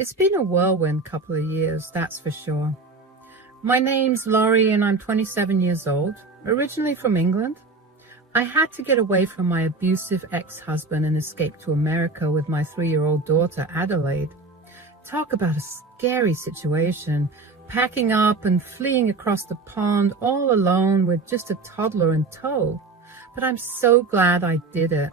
It's been a whirlwind couple of years, that's for sure. My name's Laurie and I'm 27 years old, originally from England. I had to get away from my abusive ex-husband and escape to America with my 3-year-old daughter, Adelaide. Talk about a scary situation, packing up and fleeing across the pond all alone with just a toddler in tow. But I'm so glad I did it.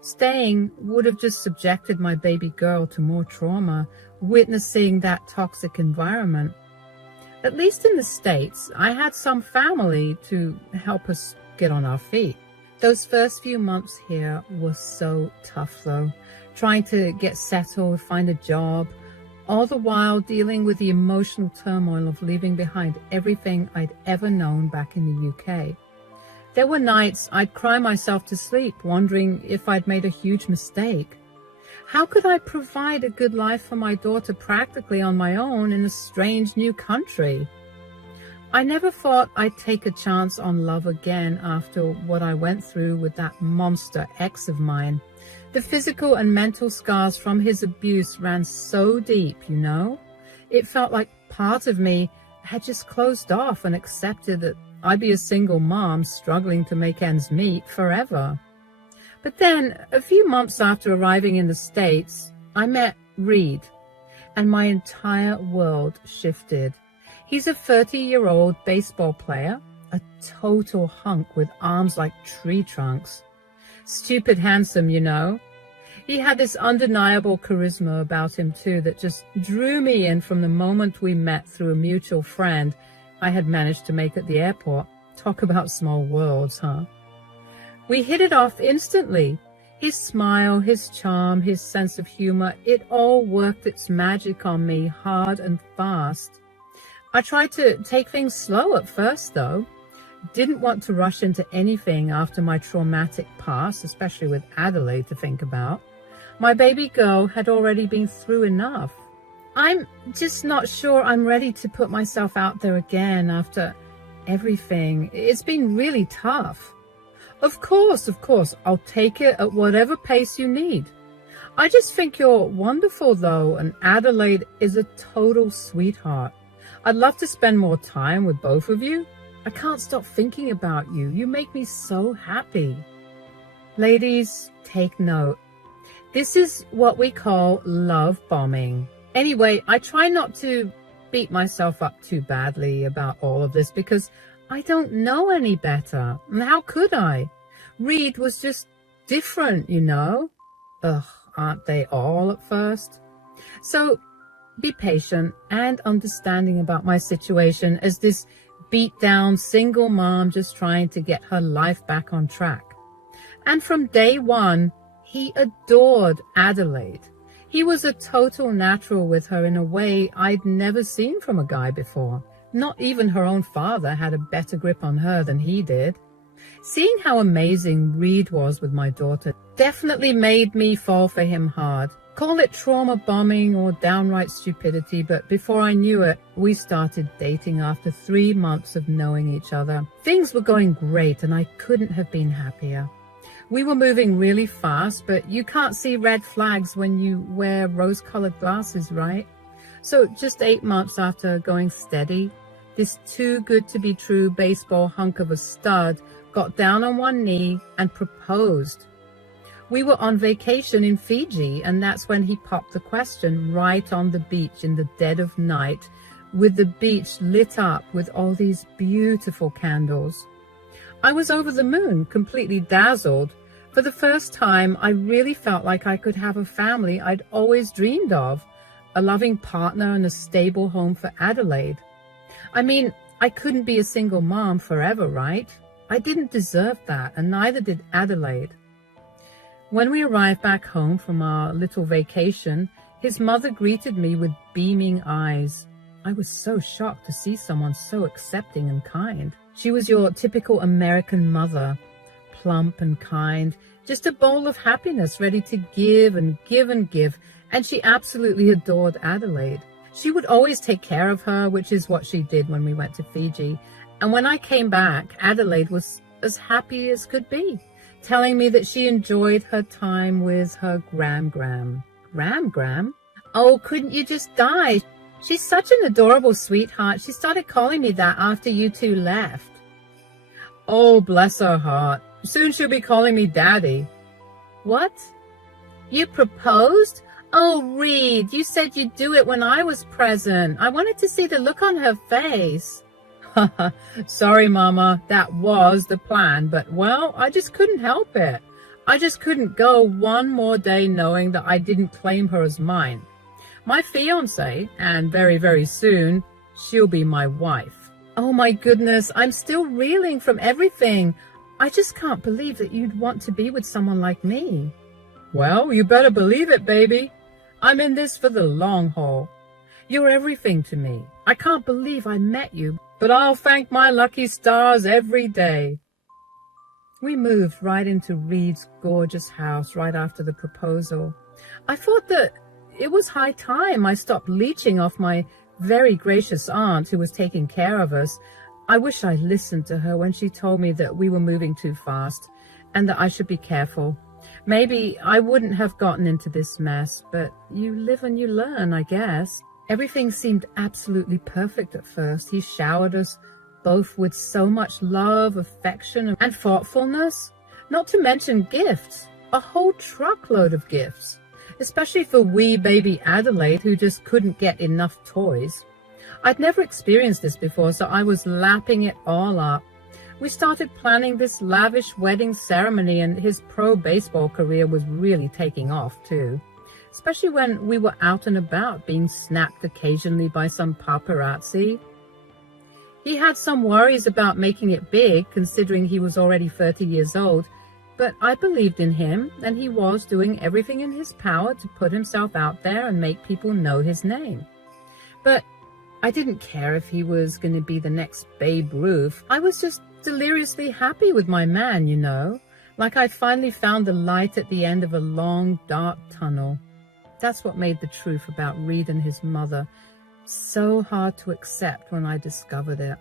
Staying would have just subjected my baby girl to more trauma, witnessing that toxic environment. At least in the States, I had some family to help us get on our feet. Those first few months here were so tough though, trying to get settled, find a job, all the while dealing with the emotional turmoil of leaving behind everything I'd ever known back in the UK. There were nights I'd cry myself to sleep, wondering if I'd made a huge mistake. How could I provide a good life for my daughter practically on my own in a strange new country? I never thought I'd take a chance on love again after what I went through with that monster ex of mine. The physical and mental scars from his abuse ran so deep, you know? It felt like part of me had just closed off and accepted that I'd be a single mom struggling to make ends meet forever. But then, a few months after arriving in the States, I met Reed, and my entire world shifted. He's a 30-year-old baseball player, a total hunk with arms like tree trunks. Stupid handsome, you know. He had this undeniable charisma about him too that just drew me in from the moment we met through a mutual friend I had managed to make at the airport. Talk about small worlds, huh? We hit it off instantly. His smile, his charm, his sense of humor, it all worked its magic on me hard and fast. I tried to take things slow at first, though. Didn't want to rush into anything after my traumatic past, especially with Adelaide to think about. My baby girl had already been through enough. I'm just not sure I'm ready to put myself out there again after everything. It's been really tough. Of course, I'll take it at whatever pace you need. I just think you're wonderful, though, and Adelaide is a total sweetheart. I'd love to spend more time with both of you. I can't stop thinking about you. You make me so happy. Ladies, take note. This is what we call love bombing. Anyway, I try not to beat myself up too badly about all of this because I don't know any better. And how could I? Reed was just different, you know? Ugh, aren't they all at first? So be patient and understanding about my situation as this beat-down single mom just trying to get her life back on track. And from day one, he adored Adelaide. He was a total natural with her in a way I'd never seen from a guy before. Not even her own father had a better grip on her than he did. Seeing how amazing Reed was with my daughter definitely made me fall for him hard. Call it trauma bombing or downright stupidity, but before I knew it, we started dating after 3 months of knowing each other. Things were going great and I couldn't have been happier. We were moving really fast, but you can't see red flags when you wear rose-colored glasses, right? So just 8 months after going steady, this too-good-to-be-true baseball hunk of a stud got down on one knee and proposed. We were on vacation in Fiji, and that's when he popped the question right on the beach in the dead of night, with the beach lit up with all these beautiful candles. I was over the moon, completely dazzled. For the first time, I really felt like I could have a family I'd always dreamed of, a loving partner and a stable home for Adelaide. I mean, I couldn't be a single mom forever, right? I didn't deserve that, and neither did Adelaide. When we arrived back home from our little vacation, his mother greeted me with beaming eyes. I was so shocked to see someone so accepting and kind. She was your typical American mother, plump and kind, just a bowl of happiness ready to give and give and give, and she absolutely adored Adelaide. She would always take care of her, which is what she did when we went to Fiji. And when I came back, Adelaide was as happy as could be, telling me that she enjoyed her time with her Gram. Gram? Oh, couldn't you just die? She's such an adorable sweetheart. She started calling me that after you two left. Oh, bless her heart. Soon she'll be calling me Daddy. What? You proposed? Oh, Reed, you said you'd do it when I was present. I wanted to see the look on her face. Sorry, Mama, that was the plan, but, well, I just couldn't help it. I just couldn't go one more day knowing that I didn't claim her as mine. My fiancé, and very, very soon, she'll be my wife. Oh, my goodness, I'm still reeling from everything. I just can't believe that you'd want to be with someone like me. Well, you better believe it, baby. I'm in this for the long haul. You're everything to me. I can't believe I met you, but I'll thank my lucky stars every day. We moved right into Reed's gorgeous house right after the proposal. I thought that it was high time I stopped leeching off my very gracious aunt who was taking care of us. I wish I listened to her when she told me that we were moving too fast and that I should be careful. Maybe I wouldn't have gotten into this mess, but you live and you learn, I guess. Everything seemed absolutely perfect at first. He showered us both with so much love, affection, and thoughtfulness. Not to mention gifts, a whole truckload of gifts, especially for wee baby Adelaide, who just couldn't get enough toys. I'd never experienced this before, so I was lapping it all up. We started planning this lavish wedding ceremony, and his pro baseball career was really taking off too, especially when we were out and about, being snapped occasionally by some paparazzi. He had some worries about making it big, considering he was already 30 years old, but I believed in him, and he was doing everything in his power to put himself out there and make people know his name. But I didn't care if he was going to be the next Babe Ruth. I was just deliriously happy with my man, you know, like I'd finally found the light at the end of a long, dark tunnel. That's what made the truth about Reed and his mother so hard to accept when I discovered it,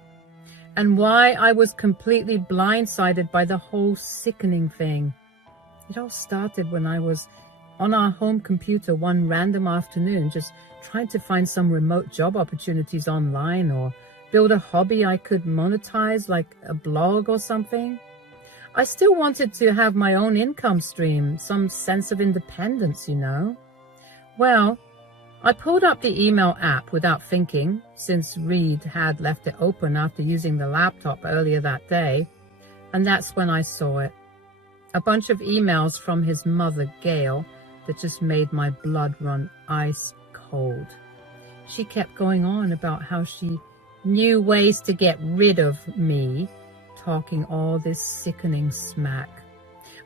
and why I was completely blindsided by the whole sickening thing. It all started when I was on our home computer one random afternoon, just trying to find some remote job opportunities online or build a hobby I could monetize, like a blog or something. I still wanted to have my own income stream, some sense of independence, you know. Well, I pulled up the email app without thinking, since Reed had left it open after using the laptop earlier that day, and that's when I saw it. A bunch of emails from his mother, Gail, that just made my blood run ice cold. She kept going on about how she knew ways to get rid of me, talking all this sickening smack.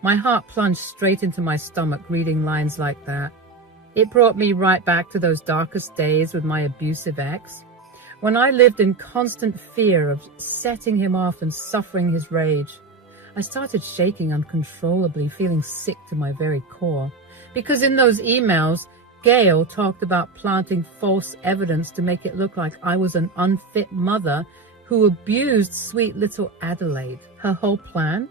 My heart plunged straight into my stomach reading lines like that. It brought me right back to those darkest days with my abusive ex, when I lived in constant fear of setting him off and suffering his rage. I started shaking uncontrollably, feeling sick to my very core, because in those emails, Gail talked about planting false evidence to make it look like I was an unfit mother who abused sweet little Adelaide. Her whole plan,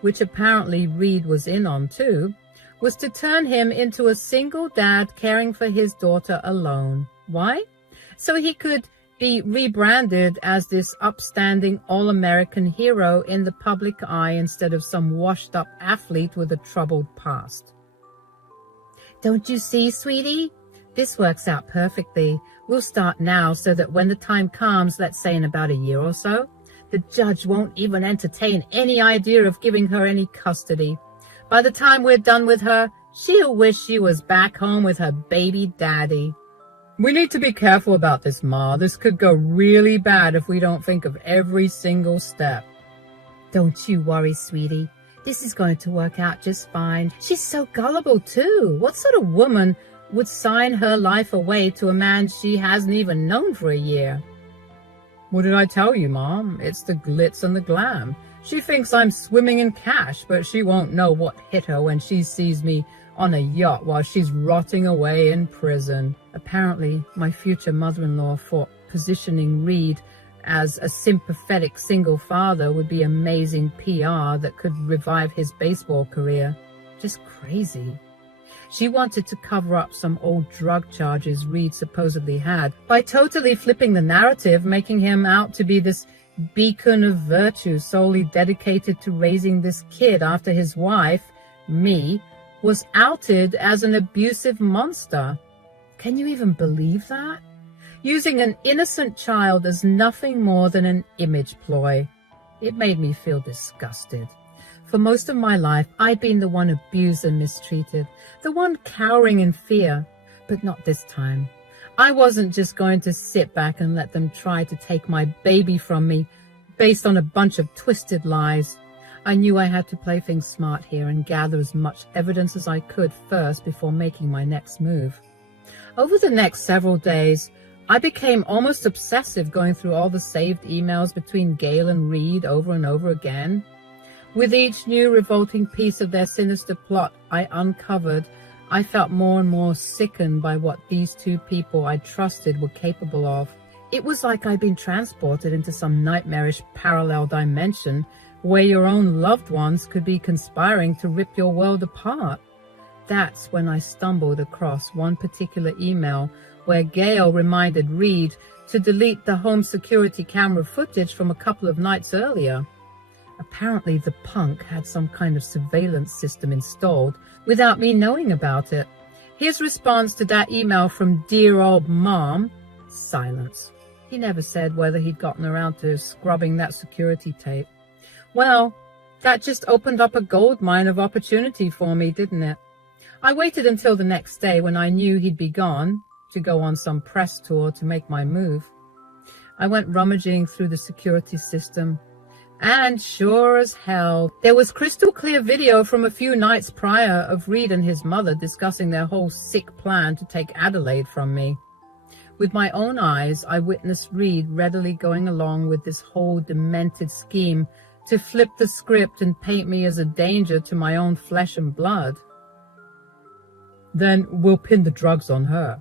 which apparently Reed was in on too, was to turn him into a single dad caring for his daughter alone. Why? So he could be rebranded as this upstanding all-American hero in the public eye instead of some washed-up athlete with a troubled past. Don't you see, sweetie? This works out perfectly. We'll start now so that when the time comes, let's say in about a year or so, the judge won't even entertain any idea of giving her any custody. By the time we're done with her, she'll wish she was back home with her baby daddy. We need to be careful about this, Ma. This could go really bad if we don't think of every single step. Don't you worry, sweetie. This is going to work out just fine. She's so gullible, too. What sort of woman would sign her life away to a man she hasn't even known for a year? What did I tell you, Mom? It's the glitz and the glam. She thinks I'm swimming in cash, but she won't know what hit her when she sees me on a yacht while she's rotting away in prison. Apparently, my future mother-in-law thought positioning Reed as a sympathetic single father would be amazing PR that could revive his baseball career. Just crazy. She wanted to cover up some old drug charges Reed supposedly had by totally flipping the narrative, making him out to be this beacon of virtue solely dedicated to raising this kid after his wife, me, was outed as an abusive monster. Can you even believe that? Using an innocent child as nothing more than an image ploy. It made me feel disgusted. For most of my life, I'd been the one abused and mistreated, the one cowering in fear, but not this time. I wasn't just going to sit back and let them try to take my baby from me based on a bunch of twisted lies. I knew I had to play things smart here and gather as much evidence as I could first before making my next move. Over the next several days, I became almost obsessive going through all the saved emails between Gail and Reed over and over again. With each new revolting piece of their sinister plot I uncovered, I felt more and more sickened by what these two people I trusted were capable of. It was like I'd been transported into some nightmarish parallel dimension where your own loved ones could be conspiring to rip your world apart. That's when I stumbled across one particular email where Gail reminded Reed to delete the home security camera footage from a couple of nights earlier. Apparently the punk had some kind of surveillance system installed without me knowing about it. His response to that email from dear old Mom, silence. He never said whether he'd gotten around to scrubbing that security tape. Well, that just opened up a goldmine of opportunity for me, didn't it? I waited until the next day when I knew he'd be gone to go on some press tour to make my move. I went rummaging through the security system, and sure as hell, there was crystal clear video from a few nights prior of Reed and his mother discussing their whole sick plan to take Adelaide from me. With my own eyes, I witnessed Reed readily going along with this whole demented scheme to flip the script and paint me as a danger to my own flesh and blood. Then we'll pin the drugs on her.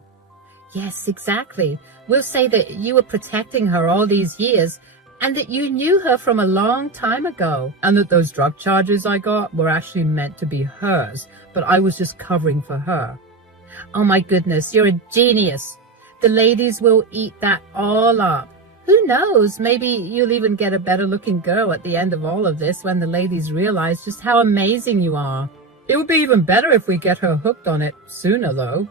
Yes, exactly. We'll say that you were protecting her all these years and that you knew her from a long time ago. And that those drug charges I got were actually meant to be hers, but I was just covering for her. Oh my goodness, you're a genius. The ladies will eat that all up. Who knows, maybe you'll even get a better looking girl at the end of all of this when the ladies realize just how amazing you are. It would be even better if we get her hooked on it sooner, though.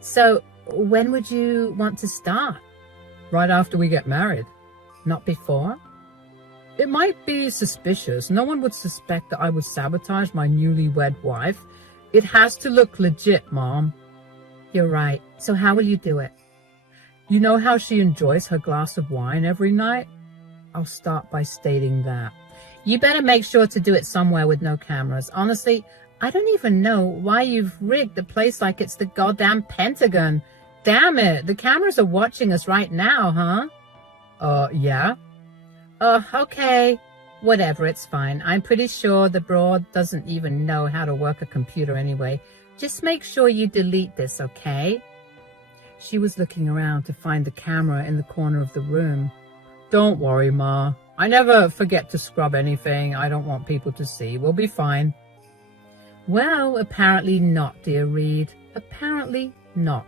So, when would you want to start? Right after we get married. Not before? It might be suspicious. No one would suspect that I would sabotage my newlywed wife. It has to look legit, Mom. You're right. So how will you do it? You know how she enjoys her glass of wine every night? I'll start by stating that. You better make sure to do it somewhere with no cameras. Honestly, I don't even know why you've rigged the place like it's the goddamn Pentagon. Damn it, the cameras are watching us right now, huh? Yeah? Okay. Whatever, it's fine. I'm pretty sure the broad doesn't even know how to work a computer anyway. Just make sure you delete this, okay? She was looking around to find the camera in the corner of the room. Don't worry, Ma. I never forget to scrub anything I don't want people to see. We'll be fine. Well, apparently not, dear Reed. Apparently not.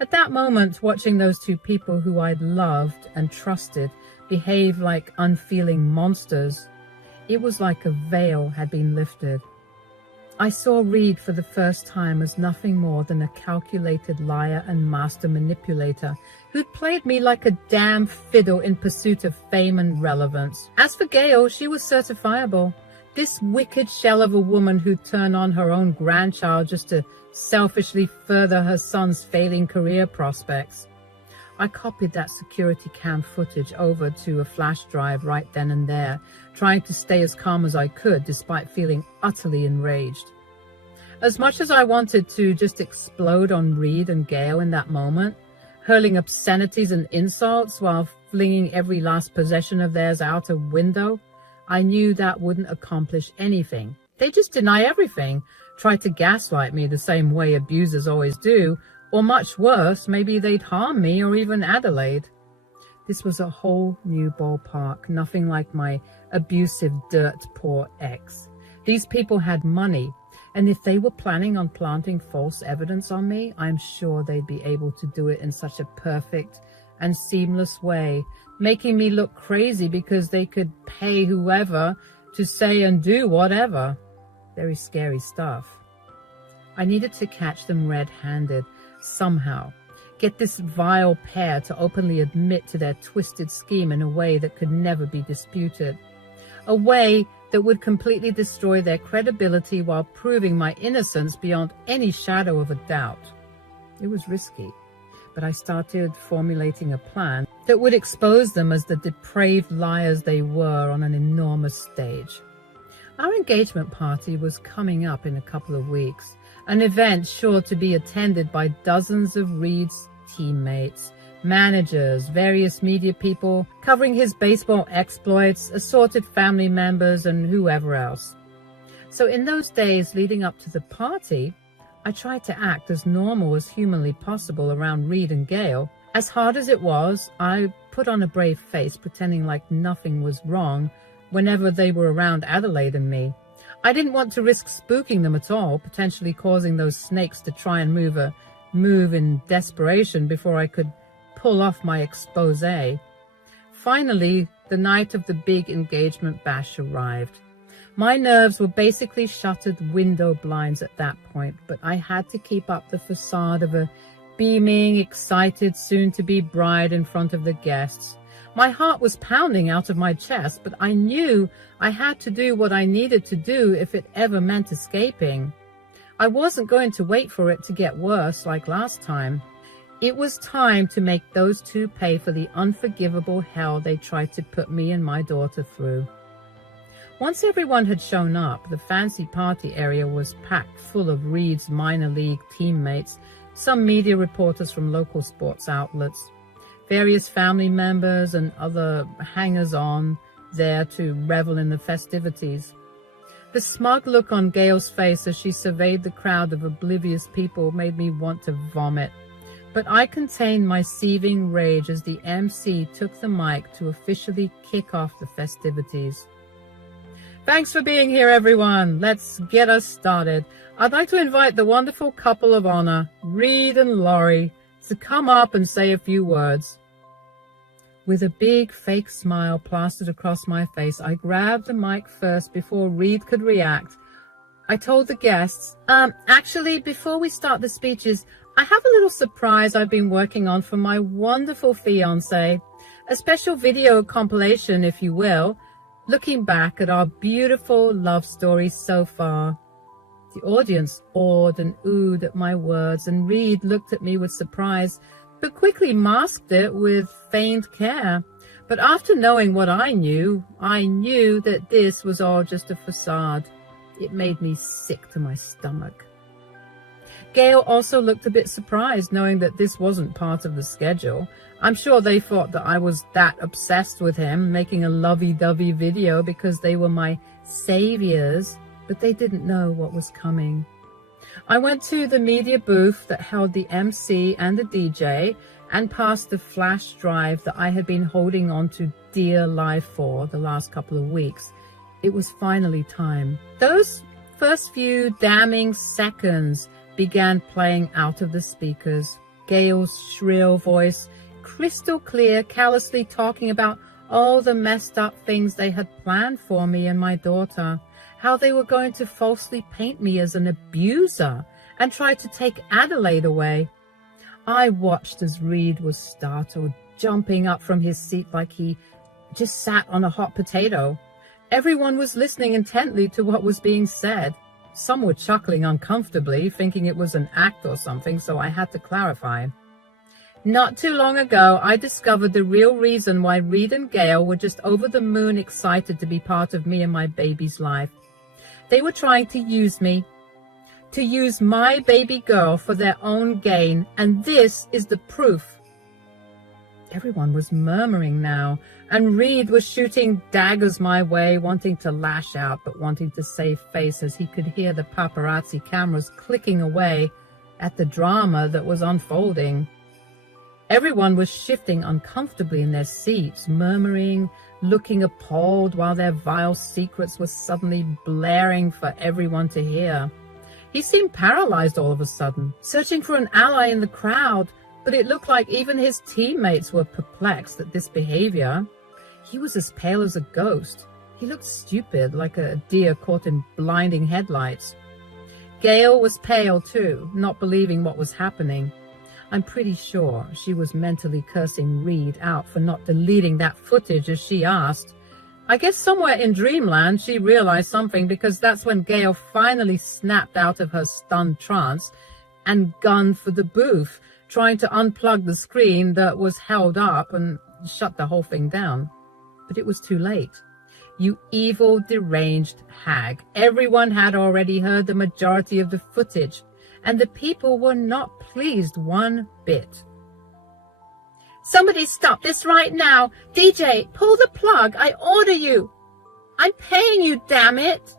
At that moment, watching those two people who I'd loved and trusted behave like unfeeling monsters, it was like a veil had been lifted. I saw Reed for the first time as nothing more than a calculated liar and master manipulator who'd played me like a damn fiddle in pursuit of fame and relevance. As for Gail, she was certifiable. This wicked shell of a woman who'd turn on her own grandchild just to selfishly further her son's failing career prospects. I copied that security cam footage over to a flash drive right then and there, trying to stay as calm as I could despite feeling utterly enraged. As much as I wanted to just explode on Reed and Gail in that moment, hurling obscenities and insults while flinging every last possession of theirs out a window, I knew that wouldn't accomplish anything. They just deny everything, try to gaslight me the same way abusers always do, or much worse, maybe they'd harm me or even Adelaide. This was a whole new ballpark, nothing like my abusive dirt poor ex. These people had money. And if they were planning on planting false evidence on me, I'm sure they'd be able to do it in such a perfect and seamless way, making me look crazy because they could pay whoever to say and do whatever. Very scary stuff. I needed to catch them red-handed somehow, get this vile pair to openly admit to their twisted scheme in a way that could never be disputed, a way that would completely destroy their credibility while proving my innocence beyond any shadow of a doubt. It was risky, but I started formulating a plan that would expose them as the depraved liars they were on an enormous stage. Our engagement party was coming up in a couple of weeks, an event sure to be attended by dozens of Reed's teammates, managers, various media people covering his baseball exploits, assorted family members, and whoever else. So in those days leading up to the party, I tried to act as normal as humanly possible around Reed and Gail. As hard as it was, I put on a brave face, pretending like nothing was wrong whenever they were around Adelaide and me. I didn't want to risk spooking them at all, potentially causing those snakes to try and move in desperation before I could pull off my expose. Finally, the night of the big engagement bash arrived. My nerves were basically shuttered window blinds at that point, but I had to keep up the facade of a beaming, excited, soon-to-be bride in front of the guests. My heart was pounding out of my chest, but I knew I had to do what I needed to do if it ever meant escaping. I wasn't going to wait for it to get worse like last time. It was time to make those two pay for the unforgivable hell they tried to put me and my daughter through. Once everyone had shown up, the fancy party area was packed full of Reed's minor league teammates, some media reporters from local sports outlets, various family members and other hangers-on there to revel in the festivities. The smug look on Gail's face as she surveyed the crowd of oblivious people made me want to vomit. But I contained my seething rage as the MC took the mic to officially kick off the festivities. Thanks for being here, everyone. Let's get us started. I'd like to invite the wonderful couple of honor, Reed and Laurie, to come up and say a few words. With a big fake smile plastered across my face, I grabbed the mic first before Reed could react. I told the guests, actually, before we start the speeches, I have a little surprise I've been working on for my wonderful fiancé, a special video compilation, if you will, looking back at our beautiful love story so far. The audience awed and oohed at my words, and Reed looked at me with surprise, but quickly masked it with feigned care. But after knowing what I knew that this was all just a facade. It made me sick to my stomach. Gail also looked a bit surprised, knowing that this wasn't part of the schedule. I'm sure they thought that I was that obsessed with him, making a lovey-dovey video because they were my saviors, but they didn't know what was coming. I went to the media booth that held the MC and the DJ and passed the flash drive that I had been holding on to dear life for the last couple of weeks. It was finally time. Those first few damning seconds began playing out of the speakers. Gail's shrill voice, crystal clear, callously talking about all the messed up things they had planned for me and my daughter, how they were going to falsely paint me as an abuser and try to take Adelaide away. I watched as Reed was startled, jumping up from his seat like he just sat on a hot potato. Everyone was listening intently to what was being said. Some were chuckling uncomfortably, thinking it was an act or something, so I had to clarify. Not too long ago, I discovered the real reason why Reed and Gail were just over the moon excited to be part of me and my baby's life. They were trying to use me, to use my baby girl for their own gain, and this is the proof. Everyone was murmuring now, and Reed was shooting daggers my way, wanting to lash out, but wanting to save face as he could hear the paparazzi cameras clicking away at the drama that was unfolding. Everyone was shifting uncomfortably in their seats, murmuring, looking appalled while their vile secrets were suddenly blaring for everyone to hear. He seemed paralyzed all of a sudden, searching for an ally in the crowd, but it looked like even his teammates were perplexed at this behavior. He was as pale as a ghost. He looked stupid, like a deer caught in blinding headlights. Gail was pale too, not believing what was happening. I'm pretty sure she was mentally cursing Reed out for not deleting that footage as she asked. I guess somewhere in dreamland she realized something, because that's when Gail finally snapped out of her stunned trance and gunned for the booth, trying to unplug the screen that was held up and shut the whole thing down. But it was too late. You evil, deranged hag. Everyone had already heard the majority of the footage, and the people were not pleased one bit. Somebody stop this right now. DJ, pull the plug. I order you. I'm paying you, damn it.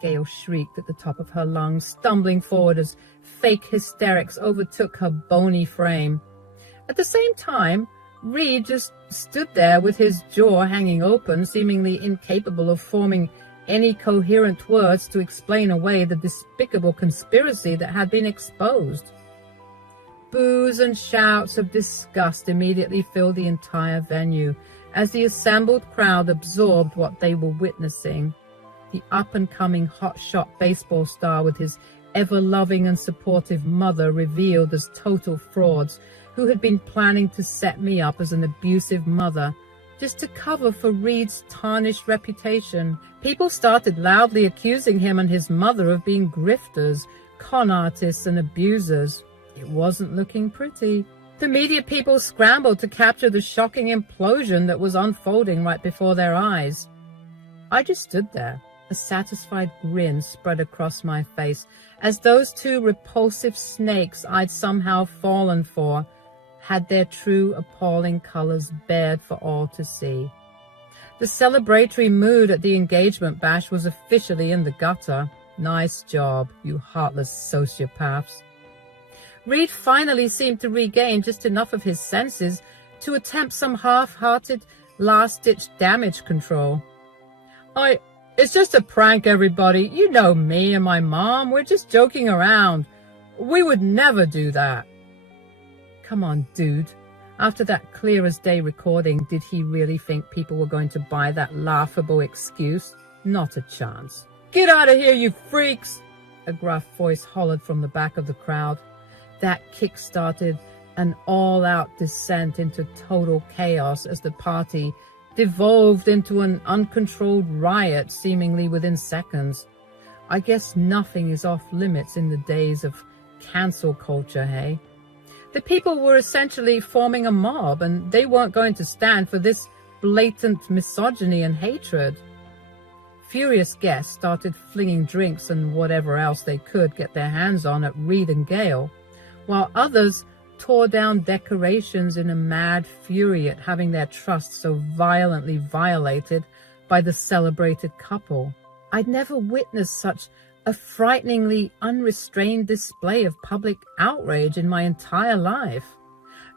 Gail shrieked at the top of her lungs, stumbling forward as fake hysterics overtook her bony frame. At the same time, Reed just stood there with his jaw hanging open, seemingly incapable of forming any coherent words to explain away the despicable conspiracy that had been exposed. Boos and shouts of disgust immediately filled the entire venue as the assembled crowd absorbed what they were witnessing. The up-and-coming hotshot baseball star with his ever-loving and supportive mother revealed as total frauds who had been planning to set me up as an abusive mother just to cover for Reed's tarnished reputation. People started loudly accusing him and his mother of being grifters, con artists, and abusers. It wasn't looking pretty. The media people scrambled to capture the shocking implosion that was unfolding right before their eyes. I just stood there, a satisfied grin spread across my face, as those two repulsive snakes I'd somehow fallen for had their true appalling colors bared for all to see. The celebratory mood at the engagement bash was officially in the gutter. Nice job, you heartless sociopaths. Reed finally seemed to regain just enough of his senses to attempt some half-hearted, last-ditch damage control. It's just a prank, everybody. You know me and my mom. We're just joking around. We would never do that. Come on, dude. After that clear-as-day recording, did he really think people were going to buy that laughable excuse? Not a chance. Get out of here, you freaks! A gruff voice hollered from the back of the crowd. That kick-started an all-out descent into total chaos as the party devolved into an uncontrolled riot seemingly within seconds. I guess nothing is off limits in the days of cancel culture, hey? The people were essentially forming a mob, and they weren't going to stand for this blatant misogyny and hatred. Furious guests started flinging drinks and whatever else they could get their hands on at Reed and Gale, while others tore down decorations in a mad fury at having their trust so violently violated by the celebrated couple. I'd never witnessed such a frighteningly unrestrained display of public outrage in my entire life.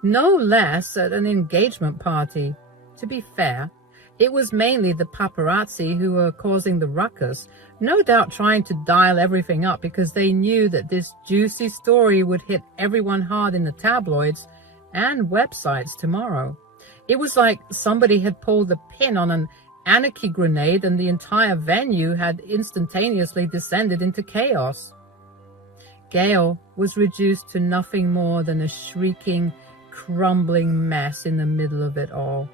No less at an engagement party. To be fair, it was mainly the paparazzi who were causing the ruckus, no doubt trying to dial everything up because they knew that this juicy story would hit everyone hard in the tabloids and websites tomorrow. It was like somebody had pulled the pin on an anarchy grenade and the entire venue had instantaneously descended into chaos. Gail was reduced to nothing more than a shrieking, crumbling mess in the middle of it all,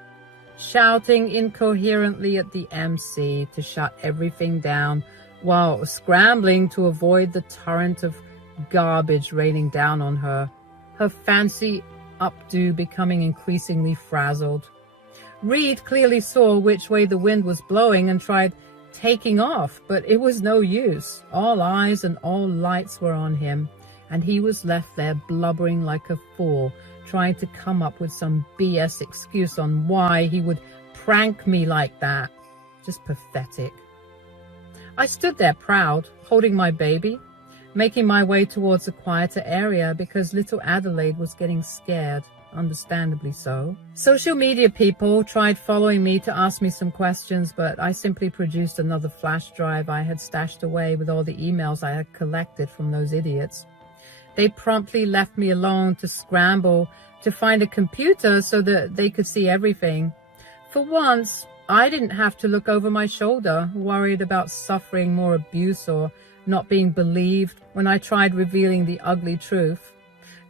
shouting incoherently at the MC to shut everything down while scrambling to avoid the torrent of garbage raining down on her, her fancy updo becoming increasingly frazzled. Reed clearly saw which way the wind was blowing and tried taking off, but it was no use. All eyes and all lights were on him, and he was left there blubbering like a fool, trying to come up with some BS excuse on why he would prank me like that. Just pathetic. I stood there proud, holding my baby, making my way towards a quieter area because little Adelaide was getting scared. understandably so. Social media people tried following me to ask me some questions, but I simply produced another flash drive I had stashed away with all the emails I had collected from those idiots. They promptly left me alone to scramble to find a computer so that they could see everything. For once, I didn't have to look over my shoulder, worried about suffering more abuse or not being believed when I tried revealing the ugly truth.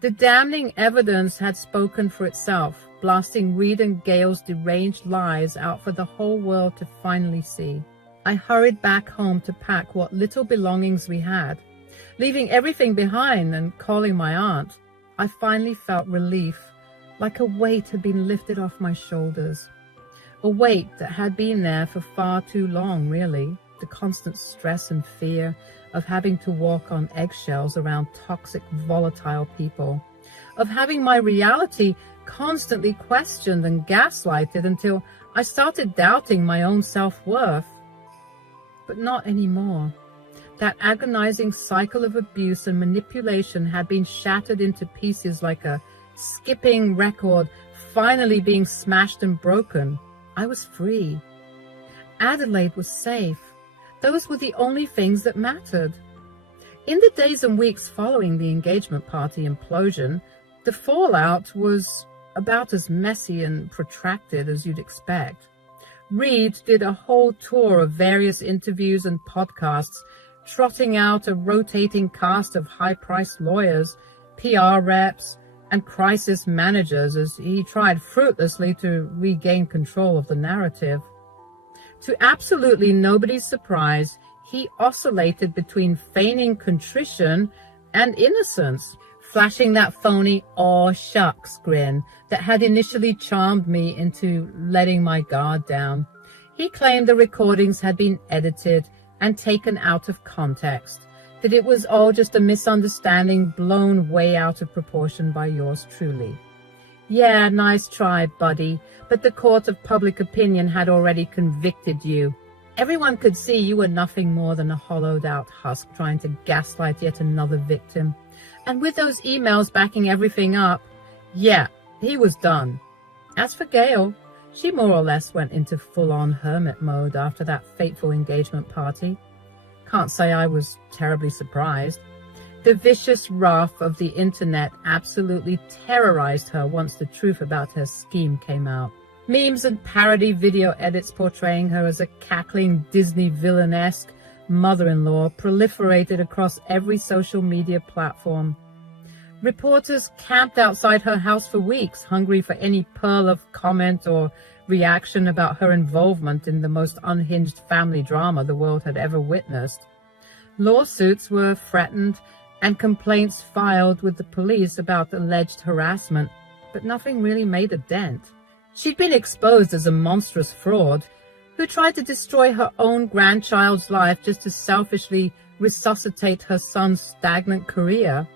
The damning evidence had spoken for itself, blasting Reed and Gail's deranged lies out for the whole world to finally see. I hurried back home to pack what little belongings we had. Leaving everything behind and calling my aunt, I finally felt relief, like a weight had been lifted off my shoulders. A weight that had been there for far too long, really. The constant stress and fear of having to walk on eggshells around toxic, volatile people. Of having my reality constantly questioned and gaslighted until I started doubting my own self-worth. But not anymore. That agonizing cycle of abuse and manipulation had been shattered into pieces like a skipping record finally being smashed and broken. I was free. Adelaide was safe. Those were the only things that mattered. In the days and weeks following the engagement party implosion, the fallout was about as messy and protracted as you'd expect. Reed did a whole tour of various interviews and podcasts, trotting out a rotating cast of high-priced lawyers, PR reps, and crisis managers as he tried fruitlessly to regain control of the narrative. To absolutely nobody's surprise, he oscillated between feigning contrition and innocence, flashing that phony "aw shucks" grin that had initially charmed me into letting my guard down. He claimed the recordings had been edited and taken out of context, that it was all just a misunderstanding blown way out of proportion by yours truly. Yeah, nice try, buddy, but the court of public opinion had already convicted you. Everyone could see you were nothing more than a hollowed-out husk trying to gaslight yet another victim. And with those emails backing everything up, yeah, he was done. As for Gail, she more or less went into full-on hermit mode after that fateful engagement party. Can't say I was terribly surprised. The vicious wrath of the internet absolutely terrorized her once the truth about her scheme came out. Memes and parody video edits portraying her as a cackling Disney villain-esque mother-in-law proliferated across every social media platform. Reporters camped outside her house for weeks, hungry for any pearl of comment or reaction about her involvement in the most unhinged family drama the world had ever witnessed. Lawsuits were threatened and complaints filed with the police about alleged harassment, but nothing really made a dent. She'd been exposed as a monstrous fraud who tried to destroy her own grandchild's life just to selfishly resuscitate her son's stagnant career,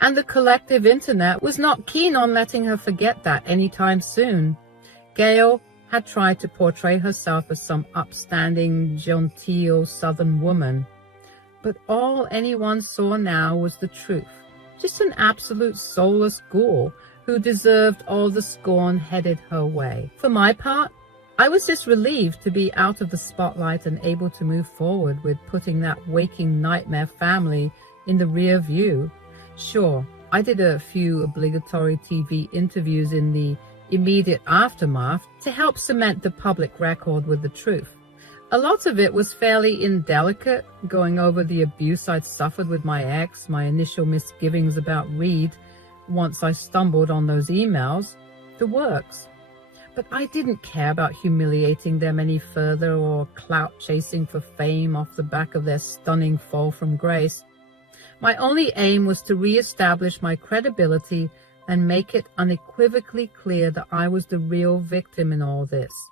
and the collective internet was not keen on letting her forget that anytime soon. Gail had tried to portray herself as some upstanding, genteel Southern woman, but all anyone saw now was the truth, just an absolute soulless ghoul who deserved all the scorn headed her way. For my part, I was just relieved to be out of the spotlight and able to move forward with putting that waking nightmare family in the rear view. Sure, I did a few obligatory TV interviews in the immediate aftermath to help cement the public record with the truth. A lot of it was fairly indelicate, going over the abuse I'd suffered with my ex, my initial misgivings about Reed once I stumbled on those emails, the works. But I didn't care about humiliating them any further or clout chasing for fame off the back of their stunning fall from grace. My only aim was to reestablish my credibility and make it unequivocally clear that I was the real victim in all this.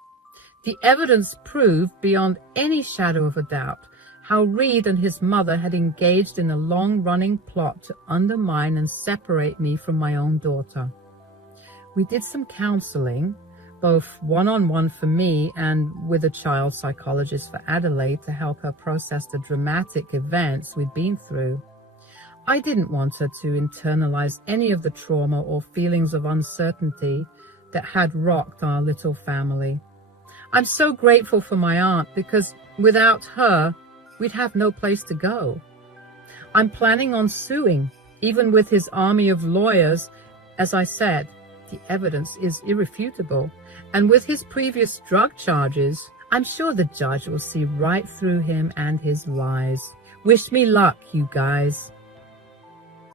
The evidence proved beyond any shadow of a doubt how Reed and his mother had engaged in a long-running plot to undermine and separate me from my own daughter. We did some counseling, both one-on-one for me and with a child psychologist for Adelaide to help her process the dramatic events we'd been through. I didn't want her to internalize any of the trauma or feelings of uncertainty that had rocked our little family. I'm so grateful for my aunt because without her, we'd have no place to go. I'm planning on suing, even with his army of lawyers. As I said, the evidence is irrefutable. And with his previous drug charges, I'm sure the judge will see right through him and his lies. Wish me luck, you guys.